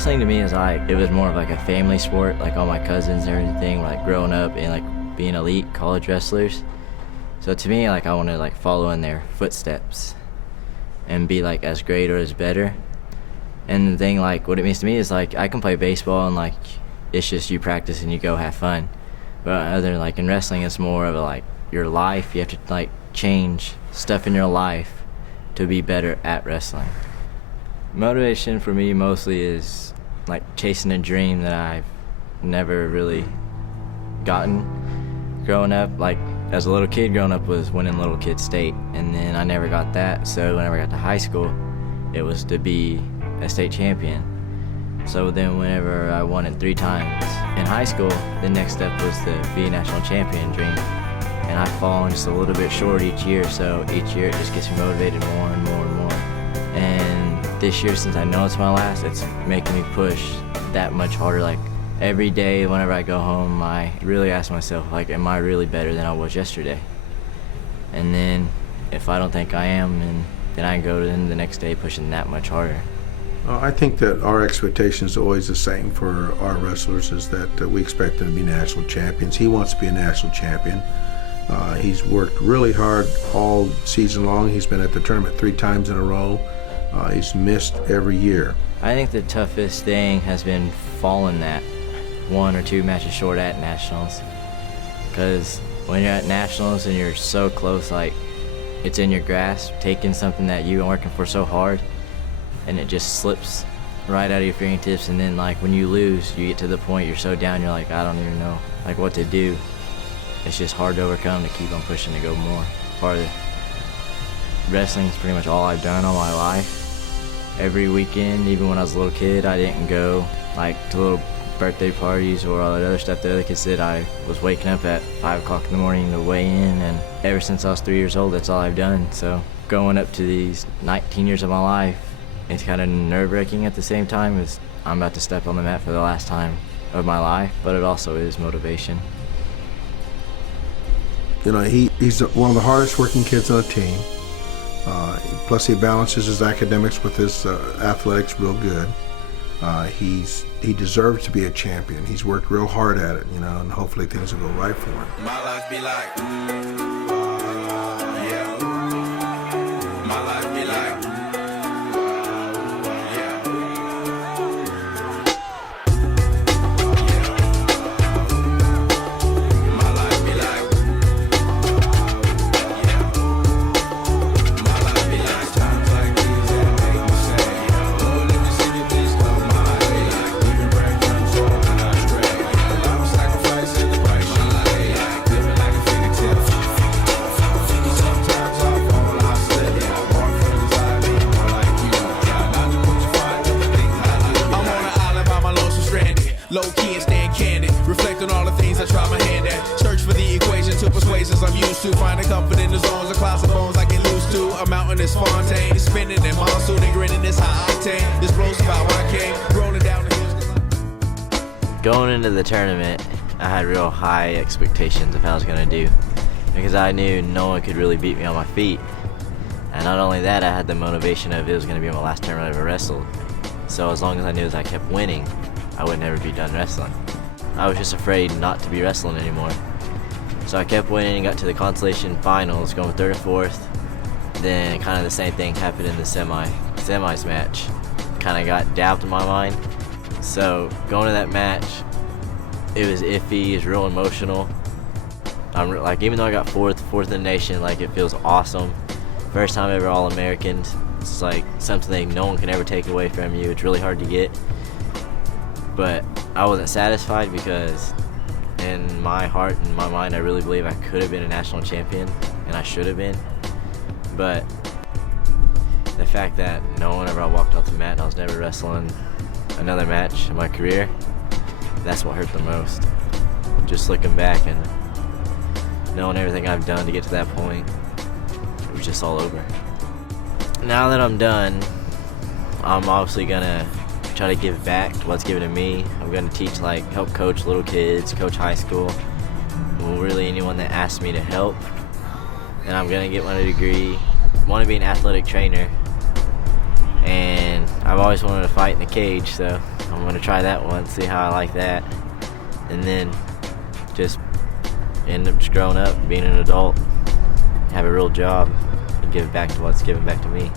Wrestling to me is like, it was more of like a family sport, like all my cousins and everything, like growing up and like being elite college wrestlers. So to me, like I want to like follow in their footsteps and be like as great or as better. And the thing, like what it means to me is like I can play baseball and like it's just you practice and you go have fun. But other like in wrestling, it's more of a, like your life. You have to like change stuff in your life to be better at wrestling. Motivation for me mostly is like chasing a dream that I've never really gotten growing up. Like as a little kid growing up was winning little kid state, and then I never got that. So whenever I got to high school, it was to be a state champion. So then whenever I won it 3 times in high school, the next step was to be a national champion dream. And I've fallen just a little bit short each year, so each year it just gets me motivated more and more and more. And this year, since I know it's my last, it's making me push that much harder. Like every day whenever I go home, I really ask myself, like, am I really better than I was yesterday? And then if I don't think I am, then I go in the next day pushing that much harder. I think that our expectation is always the same for our wrestlers, is that we expect them to be national champions. He wants to be a national champion. He's worked really hard all season long. He's been at the tournament 3 times in a row. He's missed every year. I think the toughest thing has been falling that 1 or 2 matches short at nationals. Because when you're at nationals and you're so close, like it's in your grasp, taking something that you've been working for so hard, and it just slips right out of your fingertips. And then like when you lose, you get to the point you're so down, you're like, I don't even know like what to do. It's just hard to overcome, to keep on pushing to go more farther. Wrestling is pretty much all I've done all my life. Every weekend, even when I was a little kid, I didn't go like to little birthday parties or all that other stuff the other kids did. I was waking up at 5 o'clock in the morning to weigh in, and ever since I was 3 years old, that's all I've done. So going up to these 19 years of my life, it's kind of nerve-wracking at the same time, as I'm about to step on the mat for the last time of my life, but it also is motivation. You know, he's one of the hardest working kids on the team. Plus he balances his academics with his athletics real good. He deserves to be a champion. He's worked real hard at it, you know, and hopefully things will go right for him. My life be like, yeah. My life be like, yeah. My life be like, yeah. My life be like times like these that make me say, oh, let me see you please come. My life be like, we can break control and I stray. A lot of sacrifice in the price. My life be like, living like a fingertip. Sometimes I fall, I slip. More friends I need, more like you. Yeah, not to put you find the things I do. I'm on an island by my lonesome stranded. Low key and staying candid. Reflect on all the things I try my hand at. Search for the equation to persuasions I'm used to. Finding comfort in the zones of clouds of bones I get loose to. A mountain is Fontaine. Spinning in monsoon and grinning this high octane. This blows about when I came. Rolling down the hills. Going into the tournament, I had real high expectations of how I was going to do, because I knew no one could really beat me on my feet. And not only that, I had the motivation of it was going to be my last tournament I ever wrestled. So as long as I knew as I kept winning, I would never be done wrestling. I was just afraid not to be wrestling anymore. So I kept winning and got to the consolation finals, going 3rd or 4th. Then kind of the same thing happened in the semis match. Kind of got doubt in my mind. So going to that match, it was iffy, it was real emotional. Like, even though I got fourth in the nation, like, it feels awesome. First time ever All-American. It's like something no one can ever take away from you. It's really hard to get. But I wasn't satisfied, because in my heart and my mind, I really believe I could have been a national champion, and I should have been. But the fact that whenever I walked off the mat and I was never wrestling another match in my career, that's what hurt the most. Just looking back and knowing everything I've done to get to that point, it was just all over. Now that I'm done, I'm obviously gonna try to give back to what's given to me. I'm gonna teach, like, help coach little kids, coach high school, well, really anyone that asks me to help. And I'm gonna get my degree. I want to be an athletic trainer, and I've always wanted to fight in the cage, so I'm going to try that one, see how I like that. And then just end up just growing up, being an adult, have a real job, and give back to what's given back to me.